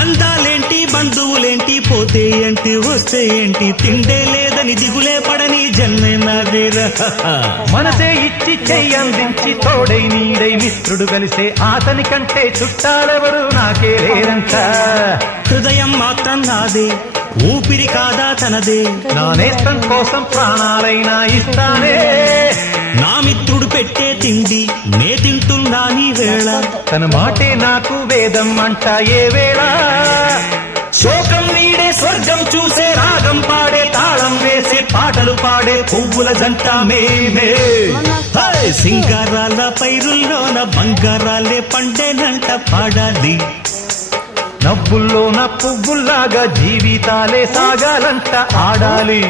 బంధాలేంటి బంధువులేంటి పోతే ఏంటి వస్తే ఏంటి తిండే లేదని దిగులే పడని జన్మే నాదేరా మనసే ఇచ్చి చెయ్యందించి తోడై నీడై మిత్రుడు కలిసే అతని కంటే చుట్టాలెవరు నాకే లేరంట హృదయం మాత్రం నాదే ఊపిరి కాదా తనదే నా నేస్తం కోసం ప్రాణాలైనా ఇస్తానే నా మిత్రుడు పెట్టే తిండి నే తింటున్నా నీ వేళ తన మాటే నాకు వేదం అంట ఏ వేళ శోకం నీడే స్వర్గం చూసే రాగం పాడే తాళం వేసే పాటలు పాడే పువ్వుల జంట మేమే సింగారాల పైరుల్లోన బంగారాలే పండేనంట పాడాలి నవ్వుల్లోన పువ్వుల్లాగా జీవితాలే సాగాలంట ఆడాలి.